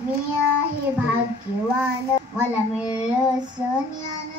मी आहे भाग्यवान, मला मिळालं ज्ञान.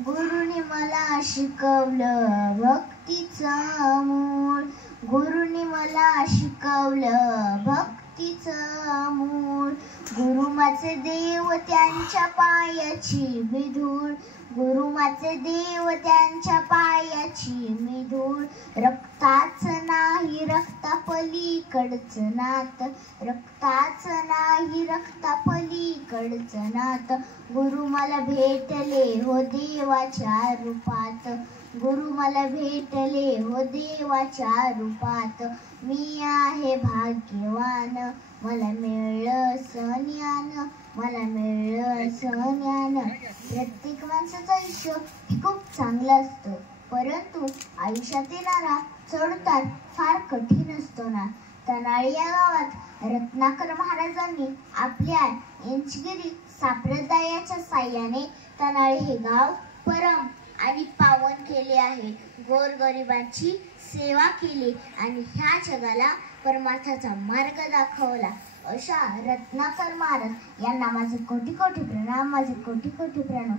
गुरुने मला शिकवलं भक्तीचं मूळ, गुरुने मला शिकवलं भक्तीचं मूळ. गुरु माझे देव त्यांच्या पायाची मी धूळ, गुरु माझे देव त्यांच्या पायाची मी धूळ. रक्ताचं नाही रक्तापलीकडचं नात, रक्ताचं नाही रक्तापलीकडचं नात. गुरु मला भेटले हो देवाच्या रूपात, गुरु मला भेटले हो देवाच्या रूपात. मी आहे भाग्यवान, मला मिळालं ज्ञान, मला मिळालं ज्ञान. प्रत्येक माणसाचं आयुष्य हे खूप चांगलं असतं, परंतु आयुष्यात येणारा चढउतार फार कठीण असतो ना. तनाळी या गावात रत्नाकर महाराजांनी आपल्या इंचगिरी संप्रदायाच्या साह्याने तनाळी हे गाव परम आणि पावन केले आहे. गोरगरिबांची सेवा केली आणि ह्या जगाला परमार्थाचा मार्ग दाखवला. अशा रत्नाकर महाराज यांना माझे कोटी कोटी प्रणाम, माझे कोटी कोटी प्रणाम.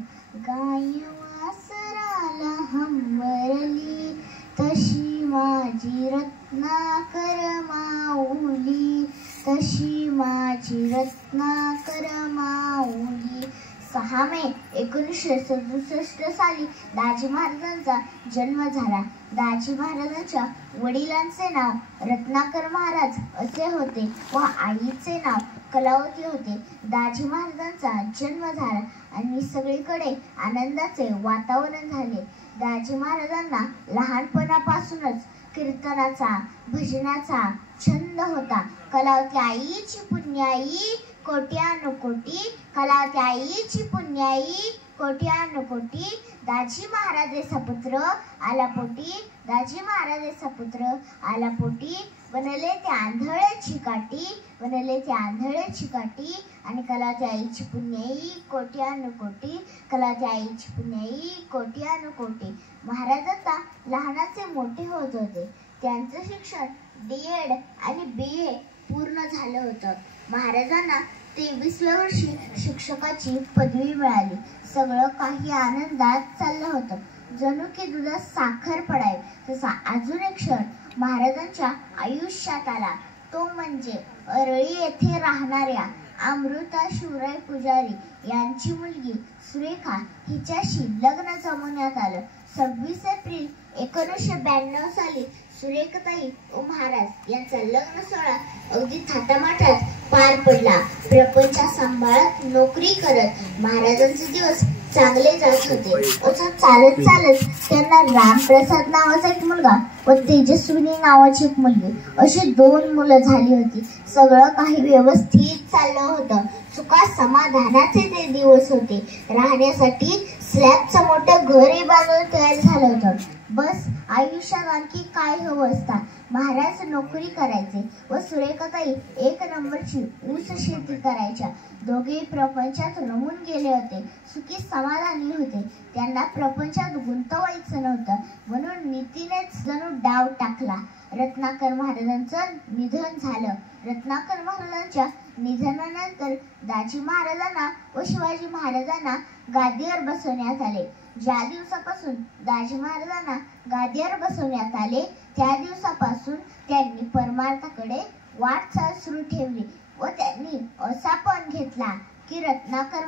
गाय वासराला हंबरली तशी माझी रत्नाकर माऊली, तशी माझी रत्नाकर माऊली. 6 मे 1967 साली दाजी महाराजांचा जन्म झाला. दाजी महाराजांच्या वडिलांचे नाव रत्नाकर महाराज असे होते व आईचे नाव कलावती होते. दाजी महाराजांचा जन्म झाला आणि सगळीकडे आनंदाचे वातावरण झाले. दाजी महाराजांना लहानपणापासूनच कीर्तनाचा भजनाचा छंद होता. कलावती आईची पुण्याई कोट्यानुकोटी, कलावती आईची पुण्याई कोट्यानुकोटी. दाजी महाराजेचा पुत्र आला पोटी, दाजी महाराजेचा पुत्र आला पोटी. बनले ते आंधळे काठी, बनले ते आंधळे काठी. आणि कलावती आईची पुण्याई कोट्यानुकोटी, कलावती आईची पुण्याई कोट्यानुकोटी. महाराज आता लहानाचे मोठे होत होते. त्यांचं शिक्षण D.Ed आणि BA पूर्ण झालं होतं. महाराजांना 23व्या वर्षी शिक्षकाची पदवी मिळाली. सगळं काही आनंदात चाललं होतं, जणू की दुधात साखर पडावी. तसा अजून एक क्षण महाराजांच्या आयुष्यात आला, तो म्हणजे अरळी येथे राहणाऱ्या अमृता शिवराय पुजारी यांची मुलगी सुरेखा हिच्याशी लग्न जमवण्यात आलं. 26 एप्रिल 1992 साली सुरेखाताई व महाराज यांचा लग्न सोहळा अगदी थाटामाटात पार पडला. प्रपंच सांभाळत नोकरी करत महाराजांचे दिवस चांगले जात होते. चालत चालत त्यांना रामप्रसाद नावाचा एक मुलगा व तेजस्विनी नावाची एक मुलगी अशी 2 मुलं झाली होती. सगळं काही व्यवस्थित चाललं होतं. सुखा समाधानाचे ते दिवस होते. राहण्यासाठी स्लॅबचं मोठं घरही बांधून तयार झालं होतं. बस आयुष्यात आणखी काय हवं असता. महाराज नोकरी करायचे व सुरेखाताई 1 नंबरची ऊस शेती करायच्या. दोघेही प्रपंचात रमून गेले होते, सुखी समाधानी होते. त्यांना प्रपंचात गुंतवायचं नव्हतं, म्हणून नीतीनेच जणू डाव टाकला. रत्नाकर महाराजांचं निधन झालं. रत्नाकर महाराजांच्या निधनानंतर दाजी महाराजांना व शिवाजी महाराजांना गादीवर बसवण्यात आले. ज्या दिवसापासून दाजी महाराजांना गादीवर बसवण्यात आले त्या दिवसापासून त्यांनी परमार्थाकडे वाटचाल सुरू ठेवली व त्यांनी असा पण घेतला की रत्नाकर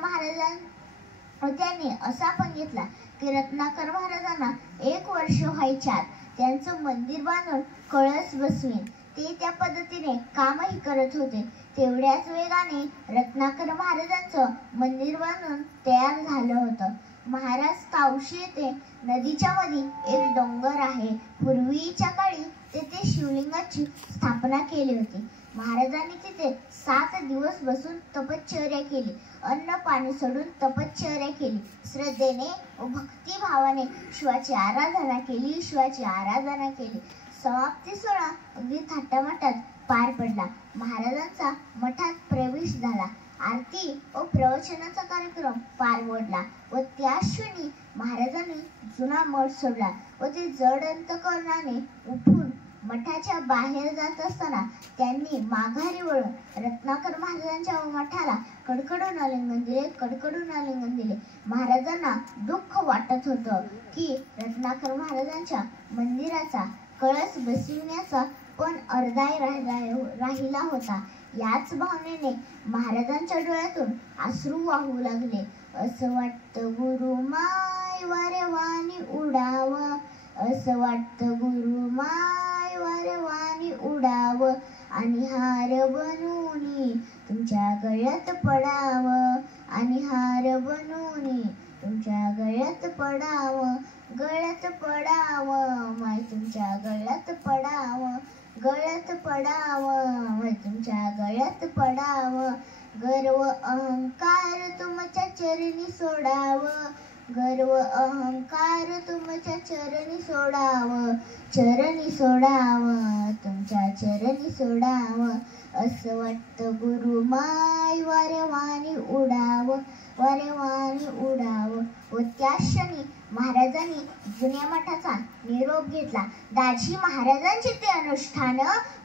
महाराजांना 1 वर्ष व्हायच्यात त्यांचं मंदिर बांधून कळस बसवीन. ते त्या पद्धतीने कामही करत होते. तेवढ्याच वेगाने रत्नाकर महाराजांचं मंदिर बांधून तयार झालं होतं. महाराज तावशी येथे नदीच्या मध्ये एक डोंगर आहे. पूर्वीच्या काळी तेथे शिवलिंगाची स्थापना केली होती. महाराजांनी तिथे 7 दिवस बसून तपश्चर्या केली. अन्न पाणी सोडून तपश्चर्या केली. श्रद्धेने व भक्तिभावाने शिवाची आराधना केली, शिवाची आराधना केली. समाप्ती सोहळा अगदी थाटामाटात पार पडला. महाराजांचा मठात प्रवेश झाला. आरती व प्रवचनाचा कार्यक्रम पार पडला व त्याच क्षणी महाराजांनी जुना मठ सोडला व ते जड अंतकरणाने उठून मठाच्या बाहेर जात असताना त्यांनी माघारी वळून रत्नाकर महाराजांच्या मठाला कडकडून आलिंगन दिले. महाराजांना दुःख वाटत होतं की रत्नाकर महाराजांच्या मंदिराचा कळस बसविण्याचा पण अर्धाय राहिला होता. याच भावनेने महाराजांच्या डोळ्यातून अश्रू वाहू लागले. असं वाटतं गुरुमाय वारेवानी उडावं, असं वाटतं गुरुमाय वारेवानी उडावं, आणि हार बनूनी तुमच्या गळ्यात पडावं, आणि हार बनूनी तुमच्या गळ्यात पडावं, गळ्यात पडावं माय तुमच्या गळ्यात पडावं, गळ्यात पडावं माय तुमच्या गळ्यात पडावं. गर्व अहंकार तुमच्या चरणी सोडावं, गर्व अहंकार तुमच्या चरणी सोडावं, चरणी सोडावं तुमच्या चरणी सोडावं. असं वाटतं गुरुमाय वारेवानी उडावं, वारेवानी उडावं. व त्या क्षणी महाराजांनी जुन्या मठाचा निरोप घेतला. दाजी महाराजांची ते अनुष्ठान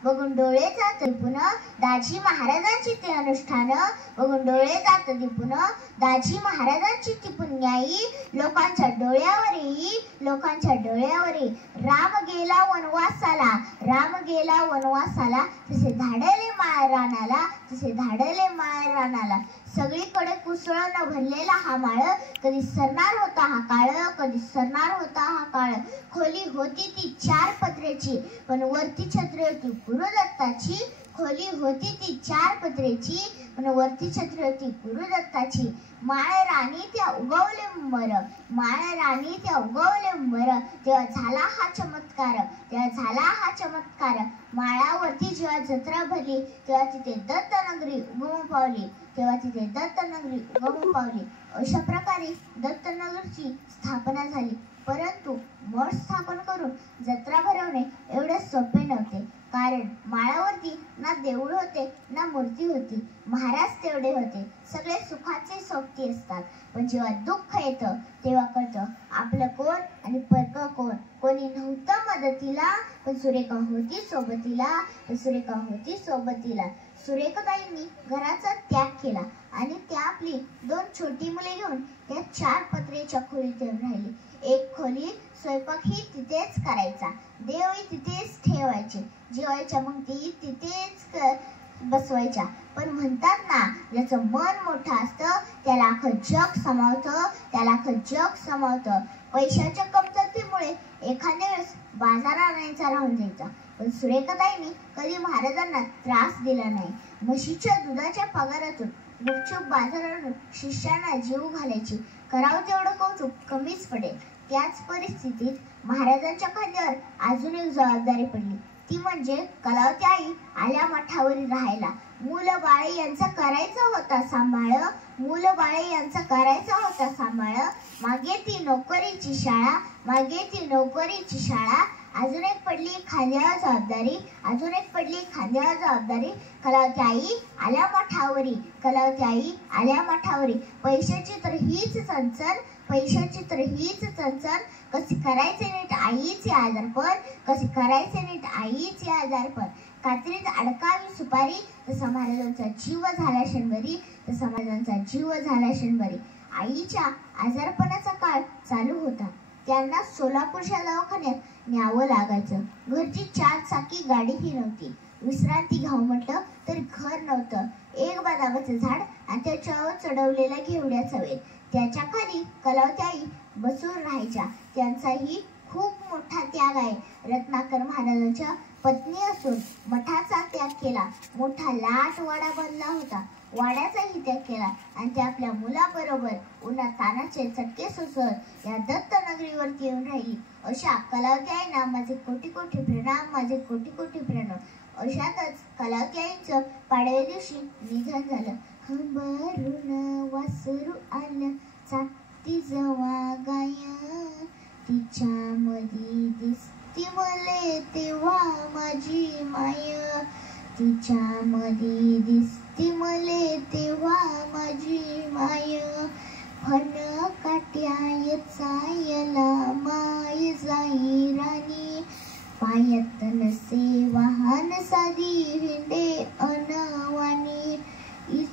बघून डोळे जात दिपून, दाजी महाराजांची ते अनुष्ठान बघून डोळे जात दिपून, दाजी महाराजांची ती पुण्याई लोकांच्या डोळ्यावर येई, लोकांच्या डोळ्यावर येई. राम गेला वनवासाला, राम गेला वनवासाला, तसे धाडले माळ रानाला, तसे धाडले माळ रानाला. सगळीकडे कुसळून भरलेला हा माळ, कधी सरणार होता हा काळ, कधी सरणार होता हा काळ. खोली होती ती 4 पत्र्याची, पण वरती छत्री होती गुरुदत्ताची. खोली होती ती 4 पत्र्याची, पण वरती छत्री होती गुरुदत्ताची. माळ राणी त्या उगवले उंबर, माळ राणी त्या उगवले उंबर. तेव्हा झाला हा चमत्कार, तेव्हा झाला हा चमत्कार. माळावरती जेव्हा जत्रा भरली तेव्हा तिथे दत्तनगरी उगम पावली, तेव्हा तिथे दत्तनगरी उगम पावली. अशा प्रकारे दत्तनगरची स्थापना झाली. परंतु मठ स्थापन करून जत्रा भरवणे एवढे सोपे नव्हते, कारण माळावरती ना देऊळ होते ना मूर्ती होती. महाराज तेवढे होते. सगळे सुखाचे सोबती असतात, पण जेव्हा दुःख येतं तेव्हा कळतं आपलं कोण आणि परकं कोण. कोणी नव्हतं मदतीला, पण सुरेखा होती सोबतीला, पण सुरेखा होती सोबतीला. सुरेखाताईंनी घराचा त्याग केला आणि त्या आपली 2 छोटी मुले घेऊन त्या 4 पत्र्याच्या खोलीत राहिली. एक खोली स्वयंपाकही तिथेच करायचा, देवही तिथेच ठेवायचे, जेवायच्या मग ती तिथेच बसवायच्या. पण म्हणतात ना, ज्याचं मन मोठं असतं त्याला अख्खं जग सामावतं, त्याला अख्खं जग सामावतं. पैशाच्या कमतरतेमुळे एखाद्या वेळेस बाजार आणायचा राहून जायचा, पण सुरेखाताईंनी कधी महाराजांना त्रास दिला नाही. म्हशीच्या दुधाच्या पगारातून गुपचूप बाजार आणून शिष्यांना जीव घालायची. करावं तेवढं कौतुक कमीच पडेल. त्याच परिस्थितीत महाराजांच्या खांद्यावर अजून एक जबाबदारी पडली, ती म्हणजे कलावती आई आल्या मठावर राहायला. मुलं बाळे यांचा करायचा होता सांभाळ, मुलं बाळे यांचा करायचा होता सांभाळ. मागे ती नोकरीची शाळा, मागे ती नोकरीची शाळा. अजून एक पडली खांद्यावर जबाबदारी, अजून एक पडली खांद्यावर जबाबदारी. कलावती आई आल्या मठावरी, कलावती आई आल्या मठावरी. पैशाची तर हीच चणचण, पैशाची तर हीच चणचण. कसे करायचे नीट आईचे आजारपण, कसे करायचे नीट आईचे आजारपण. कात्रीत अडकावी सुपारी, तसा महाराजांचा जीव झाला शंभरी, तसा महाराजांचा जीव झाला शंभरी. आईच्या आजारपणाचा काळ चालू होता. त्यांना सोलापूरच्या दवाखान्यात न्यावं लागायचं. घरची 4 चाकी गाडीही नव्हती. विश्रांती घ्यावं म्हटलं तरी घर नव्हतं. एक बदामाचं झाड आणि त्याच्यावर चढवलेला घेवड्याचा वेल, त्याच्या खाली कलावती आई बसून राहायच्या. त्यांचाही खूप मोठा त्याग आहे. रत्नाकर महाराजांच्या पत्नी असून मठाचा त्याग केला. मोठा लाट वाडा बांधला होता, वाड्याचाही त्याग केला आणि त्या आपल्या मुलाबरोबर उन्हा तानाचे चटके सोसत या दत्तनगरीवरती येऊन राहिली. अशा कलावती आईंना माझे कोटी कोटी प्रणाम, माझे कोटी कोटी प्रणाम. अशातच कलावती आईंचं पाडव्या दिवशी निधन झालं. हंबरून वासरू आलं चाकती जवा गाय, तिच्यामध्ये दिसती मले तेव्हा माझी माय, तिच्यामध्ये दिसती मले तेव्हा माझी माय. फन काट्याचा यला माय जाई राणी, पायात नसे वाहन साधी हिंडे अनवाणी